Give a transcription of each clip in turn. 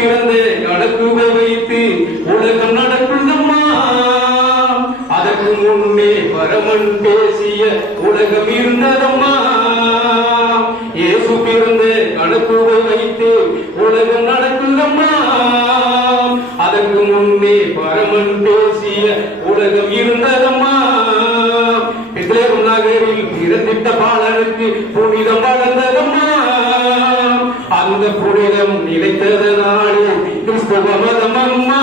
பிறந்த கணக்குவை வைத்து உலகம் நடக்குதம்மா. அதற்கு முன்னே பரமன் பேசிய உலகம் இருந்ததம்மா. இயேசு பிறந்த கணக்குவை வைத்து உலகம் நடக்குதம்மா. அதற்கு முன்னே பரமன் பேசிய உலகம் இருந்ததம்மா. பெத்லகேம் நகரில் பிறந்திட்ட பாலனுக்கு புனிதம் வளர்ந்ததம்மா. அந்த புனிதம் நிலைத்ததனாலே கிறிஸ்தவ மதம் அம்மா.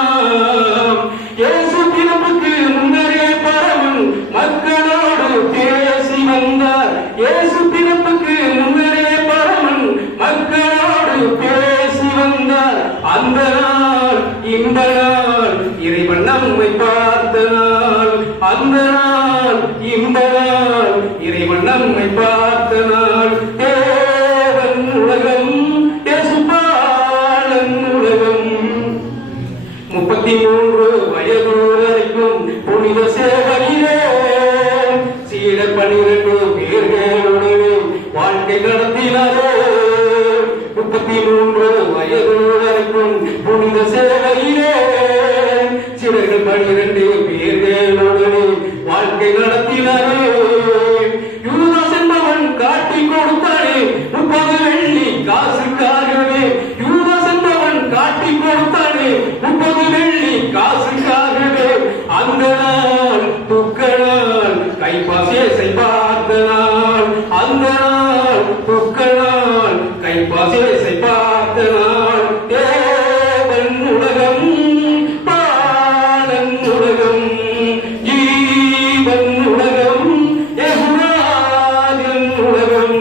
இயேசு பிறப்புக்கு முன்னரே பரமன் மக்களோடு பேசி வந்தார். இயேசு பிறப்புக்கு முன்னரே பரமன் மக்களோடு பேசி வந்தார். அந்த நாள் இந்த நாள் இறைவன் நம்மை பார்த்த நாள். அந்த நாள் இந்த நாள் இறைவன் நம்மை பார்த்த நாள். தேவன் உலகம் இயேசுபாலன் உலகம். 33 வயது வரைக்கும் புனித சேவையிலே சீடர் 12 பேர்களுடனே வாழ்க்கை நடத்தினாரே. 33 வயது வரைக்கும் புனித சேவையிலே சீடர்கள் 12 பேர்களுடனே வாழ்க்கை நடத்தினாரே. யூதாஸ் என்பவன் காட்டி கொடுத்தானே 30 வெள்ளி காசுக்காகவே. யூதாஸ் என்பவன் காட்டி கொடுத்தானே 30 வெள்ளி காசுக்காகவே. அந்த நாள் துக்க நாள் கைப்பாசேசை பார்த்த நாள். அந்த நாள் துக்க நாள் கைப்பாசேசை பார்த்த நாள். தேவன் உலகம் பாலன் உலகம் ஜீவன் உலகம் யேசுராஜன் உலகம்.